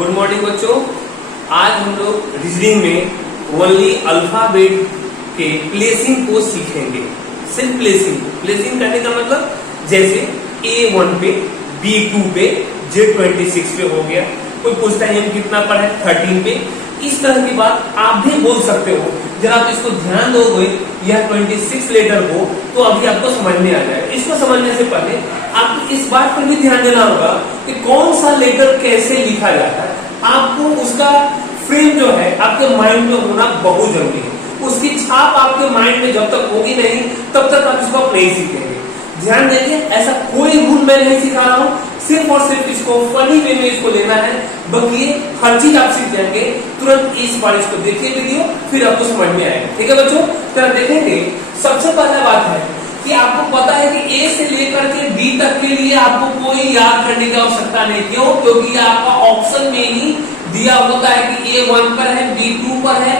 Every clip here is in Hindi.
गुड मॉर्निंग बच्चों। आज हम लोग रीजनिंग में ओनली अल्फाबेट के प्लेसिंग को सीखेंगे। सिर्फ प्लेसिंग करने का मतलब जैसे A1 पे, B2 पे, Z26 पे हो गया। कोई पूछता है M कितना पर है, 13 पे। इस तरह की बात आप भी बोल सकते हो। जब आप इसको ध्यान दोगे यह 26 लेटर हो तो अभी आपको समझ में आ जाएगा। इसको समझने से पहले आपको इस बात पर भी ध्यान देना होगा कि कौन सा लेटर कैसे लिखा जाता है। आपको उसका फ्रेम जो है आपके माइंड में होना बहुत जरूरी है। उसकी छाप आपके माइंड में जब तक होगी नहीं तब तक आप इसको नहीं सीखेंगे। ध्यान देंगे, ऐसा कोई रूल मैं नहीं सिखा रहा हूँ, सिर्फ और सिर्फ इसको फनी वे में इसको लेना है। बाकी हर चीज आप सीख जाएंगे। तुरंत इस बार इसको देखिए वीडियो, फिर आपको समझ में आएगा। ठीक है बच्चों, तरह देखेंगे। सबसे पहला बात है कि आपको पता है कि ए से लेकर के डी तक के लिए आपको कोई याद करने की आवश्यकता नहीं। क्यों? क्योंकि आपका ऑप्शन में ही दिया होता है कि A1 पर है, B2 पर है,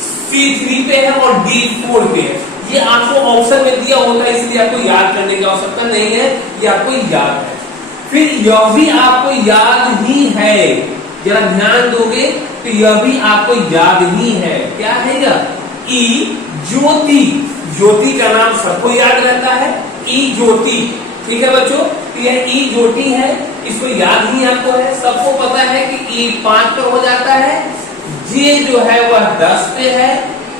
C3 पे है और D4 पे है। ये आपको ऑप्शन में दिया होता है, इसलिए आपको याद करने की आवश्यकता नहीं है, ये आपको याद है। फिर यह भी आपको याद ही है, जरा ध्यान दोगे तो यह भी आपको याद ही है। क्या है यह? ई ज्योति। ज्योति का नाम सबको याद रहता है, ई ज्योति। ठीक है बच्चों, यह ई ज्योति है, इसको याद ही आपको है। सबको पता है कि ई 5 पर हो जाता है, जे जो है वह 10 पे है,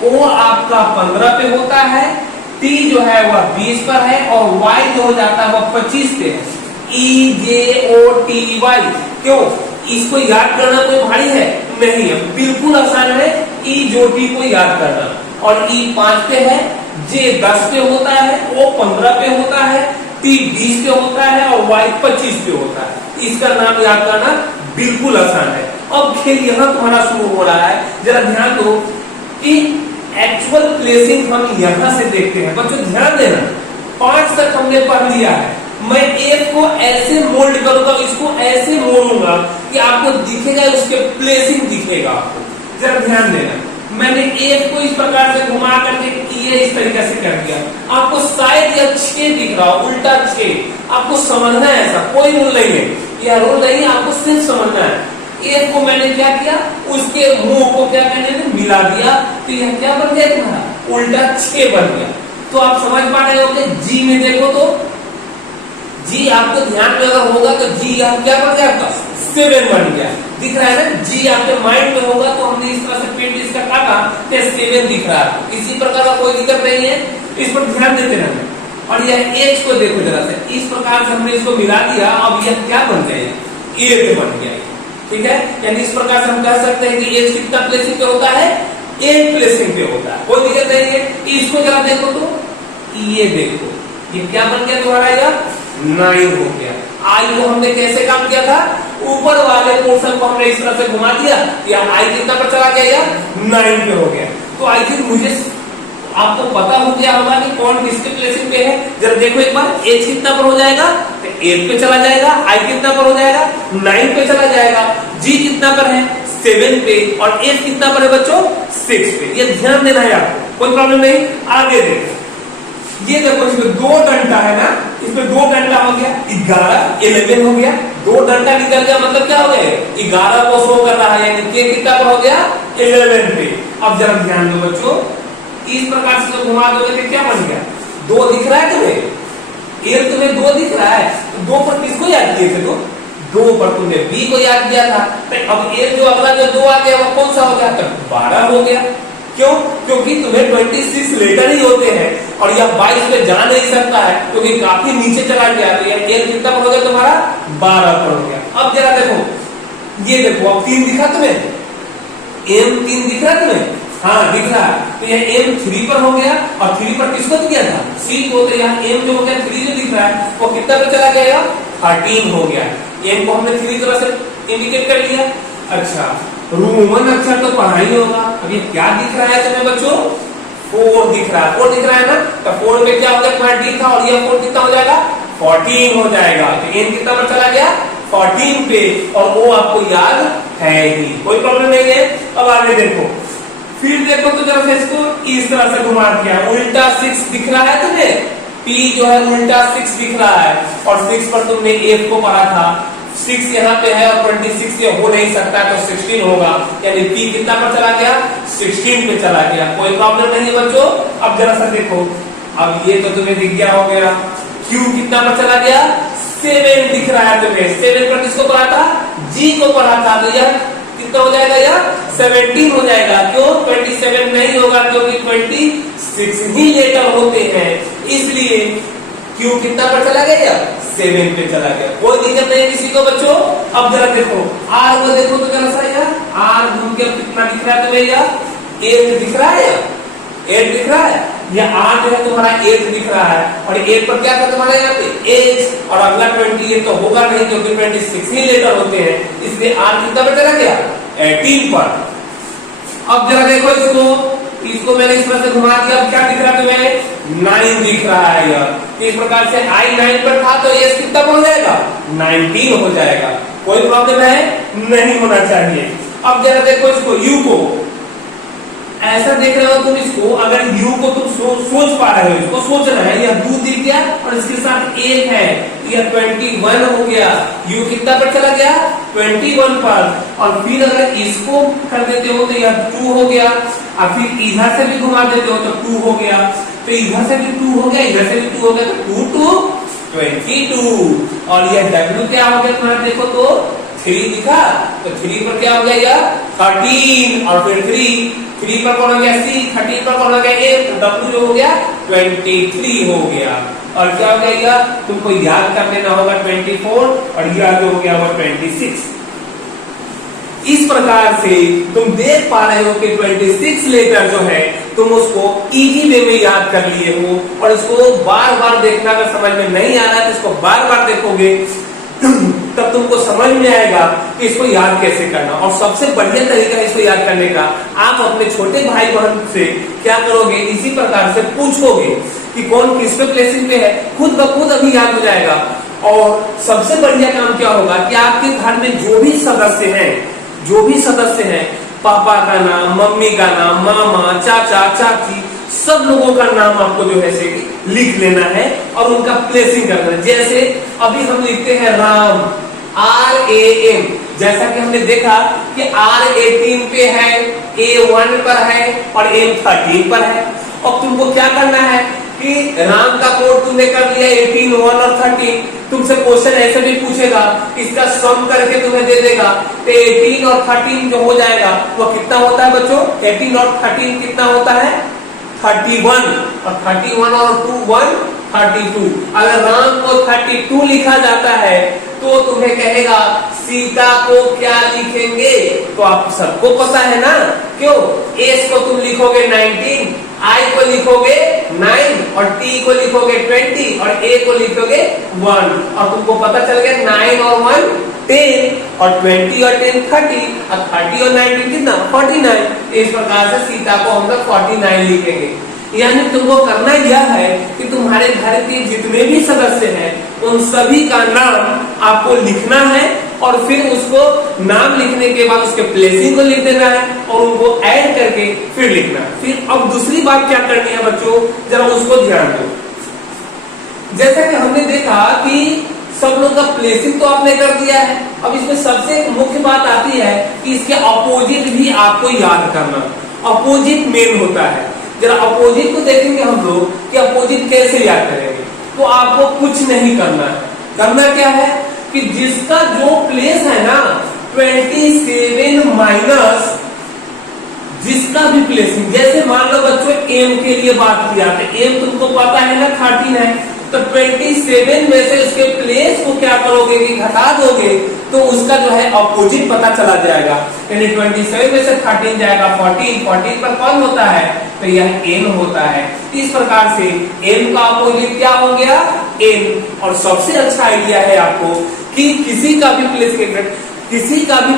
ओ आपका 15 पे होता है, टी जो है वह 20 पर है और वाई जो हो जाता है वह 25 पे है। EJOTY। क्यों? इसको याद करना कोई भारी है? नहीं है, बिल्कुल आसान है ई ज्योति को याद करना। और ई 5 पे है, जे 10 पे होता है, ओ 15 पे होता है, टी 20 पे होता है और वाई 25 पे होता है। इसका नाम याद करना बिल्कुल आसान है। अब खेल यहां तुम्हारा शुरू हो रहा है। जरा ध्यान दो कि एक्चुअल प्लेसिंग हम यहां से देखते हैं। बच्चों ध्यान देना, 5 तक हमने पढ़ लिया है। मैं एक को ऐसे मोल्ड करूंगा, इसको ऐसे मोड़ूंगा कि आपको दिखेगा, उसके प्लेसिंग दिखेगा आपको। जरा ध्यान देना, मैंने एक को इस प्रकार से घुमा करके ये इस तरीके से कर दिया। आपको शायद यह 6 दिख रहा हो, उल्टा 6। आपको समझना है, ऐसा कोई रूल नहीं है, यह रूल नहीं, आपको सिर्फ समझना है। एक को मैंने क्या किया, उसके मुंह को क्या मैंने मिला दिया, तो यह क्या बन गया तुम्हारा? उल्टा 6 बन गया। तो आप समझ पा रहे हो कि जी में देखो तो जी आपको ध्यान में अगर होगा तो जी यहाँ क्या बन गया आपका? 7 बन गया। दिख रहा है ना? जी आपके माइंड में होगा तो हमने इस तरह से पेंट इसका काटा तो 7 दिख रहा है। इसी प्रकार का कोई दिक्कत नहीं है, इस पर ध्यान देते रहना। और यह एज को देखो जरा से, इस प्रकार से हमने इसको मिला दिया। अब यह क्या बन गया? 8 बन गया। ठीक है, यानी इस प्रकार से हम कह सकते हैं कि एज कितना प्लेसिंग पे होता है? 8 प्लेसिंग पे होता है। कोई दिक्कत नहीं है। इसको जरा देखो तो ये देखो, ये क्या बन गया तुम्हारा? यह 9 हो गया। आई को हमने कैसे काम किया था? ऊपर वाले पोर्शन को हमने इस तरह से घुमा दिया, या आई कितना पर चला गया? 9 पे हो गया। तो आई थिंक मुझे आपको पता हो गया होगा कि कौन किसके प्लेसिंग पे है। जरा देखो एक बार, एज कितना पर हो जाएगा? 8 पे चला जाएगा। आई कितना पर हो जाएगा? 9 पे चला जाएगा। जी कितना पर है? 7 पे। और एज कितना पर है बच्चों? 6 पे। ये ध्यान देना है आपको, कोई प्रॉब्लम नहीं। आगे देखो, ये देखो, इसमें 2 डंडा है ना, इसमें 2 डंडा हो गया, 11 हो गया। 2 डंडा निकल गया, मतलब क्या हो गया? 11 को शो कर रहा है, यानी के कितना पर हो गया? 11 पे। अब जरा ध्यान दो बच्चों, इस प्रकार से घुमा दोगे तो क्या बन गया? 2 दिख रहा है तुम्हें? एक तुम्हें 2 दिख रहा है, 2 पर किसको याद किए थे? 2 पर तुमने बी को याद किया था। तो अब एक जो अगला जो 2 आ गया वो कौन सा हो गया? तो 12 हो गया। क्यों? क्योंकि तुम्हें 26 लेटर ही होते हैं और यह 22 पे जा नहीं सकता है, क्योंकि काफी नीचे चला गया। तो यह एक कितना पर हो गया तुम्हारा? 12 पर हो गया। अब जरा देखो, ये देखो, अब 3 दिखा तुम्हें? M3 दिख रहा है तुम्हें? हाँ दिख रहा है। तो यह M3 पर हो गया। और 3 पर किसको दिया था? C को। तो यहाँ M जो हो गया 3 जो दिख रहा है वो कितना पे चला गया? 13 हो गया। M को हमने 3 तरह से इंडिकेट कर लिया। अच्छा, रोमन अक्षर तो पढ़ा ही होगा। अब ये क्या दिख रहा है तुम्हें बच्चों? 4 दिख रहा है। 4 दिख रहा है ना? तो 4 में क्या हो गया? तुम्हारा D था और यह 4 कितना हो जाएगा? 14 हो जाएगा। तो N कितना पर चला गया? 14 पे। और वो आपको याद है ही, कोई प्रॉब्लम नहीं है। अब आगे देखो, फिर देखो तो जरा से इसको इस तरह से घुमा दिया, उल्टा 6 दिख रहा है तुम्हें? P जो है उल्टा 6 दिख रहा है। और 6 पर तुमने F को पढ़ा था, 6 यहाँ पे है और 26 ये हो नहीं सकता, तो 16 होगा, यानी P कितना पर चला गया, 16 पे चला गया। कोई प्रॉब्लम नहीं है बच्चों। अब जरा सा देखो, अब ये तो तुम्हें दिख गया होगा, Q कितना पर चला गया, 7 दिख रहा है तुम्हें। 7 पर किसको पढ़ा था, G को पढ़ा था, तो यह कितना हो जाएगा, यह 17 हो जाएगा। क्यों 27 नहीं होगा, क्योंकि 26 ही लेटर होते हैं, इसलिए Q कितना पर चला गया, 7 पे चला गया। कोई दिक्कत नहीं किसी को बच्चों। अब जरा देखो R को देखो तो जरा सा, यार R घूम के कितना दिख रहा है तुम्हें, यार 8 दिख रहा है, 8 दिख रहा है, या R जो है तुम्हारा 8 दिख रहा है, और 8 पर क्या था तुम्हारा यहाँ पे एज, और अगला 20 ये तो होगा नहीं, क्योंकि 26 ही लेटर होते हैं, इसलिए R कितना पर चला गया, 18 पर। अब जरा देखो इसको मैंने इस तरह से घुमा दिया, अब क्या दिख रहा है तुम्हें, 9 दिख रहा है यार। इस प्रकार से I 9 पर था, तो S कितना हो जाएगा, 19 हो जाएगा। कोई प्रॉब्लम है नहीं होना चाहिए। अब जरा देखो इसको U को, ऐसा देख रहे हो तुम इसको, अगर U को तुम सोच पा रहे हो, इसको सोचना है, यह 2 दिख गया और इसके साथ 1 है, यह 21 हो गया। U कितना पर चला गया, 21 पर, और फिर अगर इसको कर देते हो तो यह 2 हो गया, और फिर इधर से भी घुमा देते हो तो 2 हो गया, तो इधर से भी 2 हो गया, इधर से भी 2 हो गया, तो 2 to 22, और यह W क्या हो गया तुम्हारा, देखो तो 3 दिखा, तो 3 पर क्या हो गया यार 13, और फिर 3 पर कौन हो गया C, 13 पर कौन हो गया A, तो W जो हो गया 23 हो गया। और क्या हो गया, तुमको याद कर लेना होगा 24, और यह जो हो गया वो 26। इस प्रकार से तुम देख पा रहे हो कि 26 लेटर जो है तुम उसको इजी वे में याद कर लिए हो, और इसको बार बार देखना, अगर समझ में नहीं आ रहा है तो इसको बार बार देखोगे तब तुमको समझ में आएगा कि इसको याद कैसे करना। और सबसे बढ़िया तरीका है इसको याद करने का, आप अपने छोटे भाई बहन से क्या करोगे, इसी प्रकार से पूछोगे कि कौन किस पे प्लेसिंग पे है, खुद ब खुद अभी याद हो जाएगा। और सबसे बढ़िया काम क्या होगा कि आपके घर में जो भी सदस्य हैं, पापा का नाम, मम्मी का नाम, मामा, चाचा, चाची, सब लोगों का नाम आपको जो है से लिख लेना है और उनका प्लेसिंग करना है। जैसे अभी हम लिखते हैं राम, RAM, जैसा कि हमने देखा कि R18 पे है, A1 पर है और M13 पर है। अब तुमको क्या करना है कि राम का कोड तुमने कर लिया 18, 1 और 13, तुमसे क्वेश्चन ऐसे भी पूछेगा, इसका सम करके तुम्हें दे देगा, तो 18 और 13 जो हो जाएगा वो कितना होता है बच्चों, 18 और 13 कितना होता है 31, और 31 और 2 1 32। अगर राम को 32 लिखा जाता है तो तुम्हें कहेगा सीता को क्या लिखेंगे, तो आप सबको पता है ना, क्यों, एस को तुम लिखोगे 19, आई को लिखोगे 9 और टी को लिखोगे 20 और ए को लिखोगे 1, और तुमको पता चल गया 9 और 1 10 और 20 और 10 30 और 30 और 19 कितना 49। इस प्रकार से सीता को हम लोग 49 लिखेंगे। यानी तुमको करना यह है कि तुम्हारे घर के जितने भी सदस्य हैं उन सभी का नाम आपको लिखना है, और फिर उसको नाम लिखने के बाद उसके प्लेसिंग को लिख देना है और उनको ऐड करके फिर लिखना है। फिर अब दूसरी बात क्या करनी है बच्चों, जरा उसको ध्यान दो। जैसा कि हमने देखा कि सब लोग का प्लेसिंग तो आपने कर दिया है, अब इसमें सबसे मुख्य बात आती है कि इसके अपोजिट भी आपको याद करना। अपोजिट मेन होता है, जरा अपोजिट को देखेंगे हम लोग कि अपोजिट कैसे याद करेंगे। तो आपको कुछ नहीं करना है, करना क्या है कि जिसका जो प्लेस है ना 27 माइनस जिसका भी प्लेसिंग, जैसे मान लो बच्चों एम के लिए बात किया तो एम तुमको पता है ना 13 है, तो 27 में से उसके प्लेस को क्या करोगे कि घटा दोगे तो उसका जो है अपोजिट पता चला जाएगा। यानी 27 में से 13 जाएगा 14 पर कौन होता है, तो यह n होता है। इस प्रकार से n का अपोजिट क्या हो गया n। और सबसे अच्छा आइडिया है आपको कि किसी का भी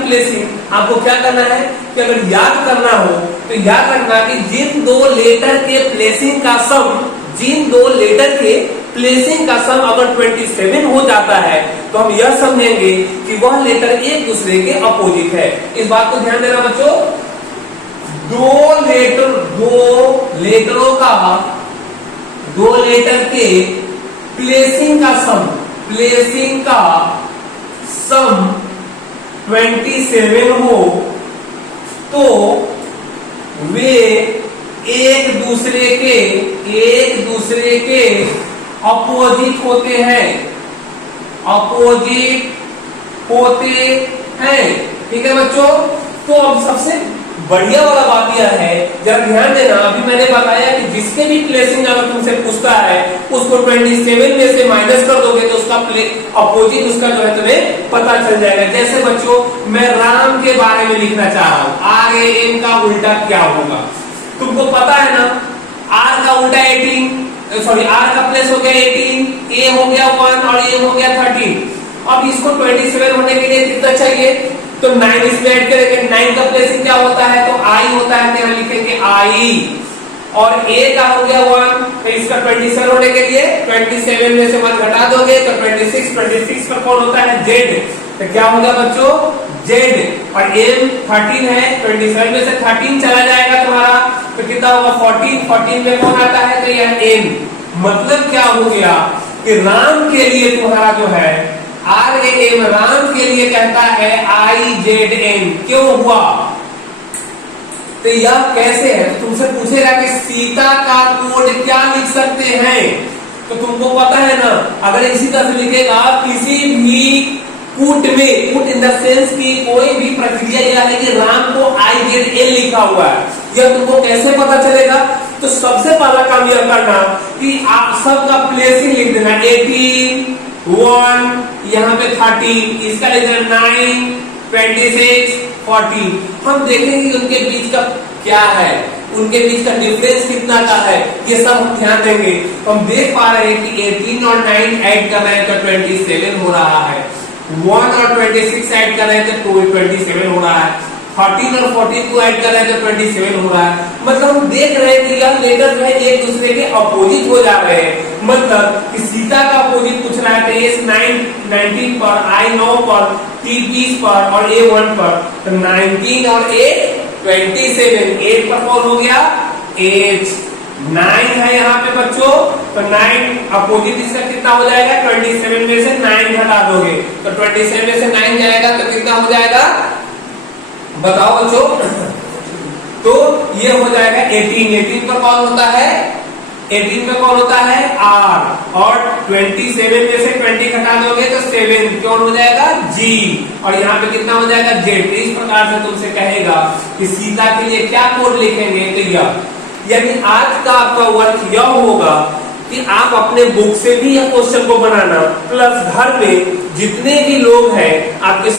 प्लेसिंग आपको क्या करना है कि अगर याद करना हो तो याद रखना कि जिन दो लेटर के प्लेसिंग का सम अगर 27 हो जाता है तो हम यह समझेंगे कि वह लेटर एक दूसरे के अपोजिट है। इस बात को ध्यान देना बच्चों। दो लेटर के प्लेसिंग का सम 27 हो तो वे एक दूसरे के अपोजिट होते हैं, ठीक है बच्चों। तो अब सबसे बढ़िया वाला बात यह है, जरा ध्यान देना, अभी मैंने बताया कि जिसके भी प्लेसिंग अगर तुमसे पूछता है उसको 27 में से माइनस कर दोगे तो उसका अपोजिट उसका जो है तुम्हें पता चल जाएगा। जैसे बच्चों मैं राम के बारे में लिखना चाह रहा हूं, RAM का उल्टा क्या होगा तुमको पता है ना, R का उल्टा 18, सॉरी R का प्लेस हो गया 18, A हो गया 1 और A हो गया 13। अब इसको 27 होने के लिए कितना चाहिए, तो 9 इसमें ऐड करेंगे, 9 का प्लेसिंग क्या होता है, तो I होता है, तो यहाँ लिखेंगे I। और A का हो गया 1, तो इसका 27 होने के लिए 27 में से 1 घटा दोगे तो 26 का कौन होता है, Z। तो क्या होगा बच्चों, Z। और M 13 है, 27 में से 13 चला जाएगा तुम्हारा, तो कितना होगा 14 में कौन आता है, तो यह M। मतलब क्या हो गया कि राम के लिए तुम्हारा जो है RAM राम के लिए कहता है IZM। क्यों हुआ, तो यह कैसे है, तो तुमसे पूछेगा कि सीता का कोड क्या लिख सकते हैं, तो तुमको पता है ना, अगर इसी तरह से लिखेगा किसी भी कूट में, कूट इन द सेंस की कोई भी प्रक्रिया यह है कि राम को IZL लिखा हुआ है, यह तुमको कैसे पता चलेगा, तो सबसे पहला काम यह करना कि आप सबका प्लेसिंग लिख देना, 18 1 यहाँ पे 30, इसका लिख देना 9 26 40। हम देखेंगे कि उनके बीच का क्या है, उनके बीच का डिफरेंस कितना का है, ये सब हम ध्यान देंगे। तो हम देख पा रहे हैं कि 18 और 9 ऐड कर रहे हैं तो 27 हो रहा है, 1 और 26 ऐड कर रहे हैं तो 27 हो रहा है, 13 और 14 को ऐड कर रहे हैं तो 27 हो रहा है। मतलब हम देख रहे हैं कि यह लेटर जो है एक दूसरे के अपोजिट हो जा रहे हैं। मतलब कि सीता का अपोजिट पूछ रहा है तो S 19 पर, I 9 पर, T 20 पर और A 1 पर, तो 19 और A 27, 8 पर कौन हो गया, H 9 है यहाँ पे बच्चों, तो 9 अपोजिट इसका कितना हो जाएगा, 27 में से 9 घटा दोगे तो 27 में से 9 जाएगा तो कितना हो जाएगा, बताओ बच्चों। तो ये हो जाएगा 18 पर कौन होता है, 18 में कौन होता है R, और 27 में से 20 घटा दोगे तो 7 कौन हो जाएगा G, और यहाँ पे कितना हो जाएगा Z। इस प्रकार से तुमसे कहेगा कि सीता के लिए क्या कोड लिखेंगे, तो यह, यानी आज का आपका वर्क यह होगा कि आप अपने बुक से भी यह क्वेश्चन को बनाना, प्लस घर में जितने भी लोग हैं आपके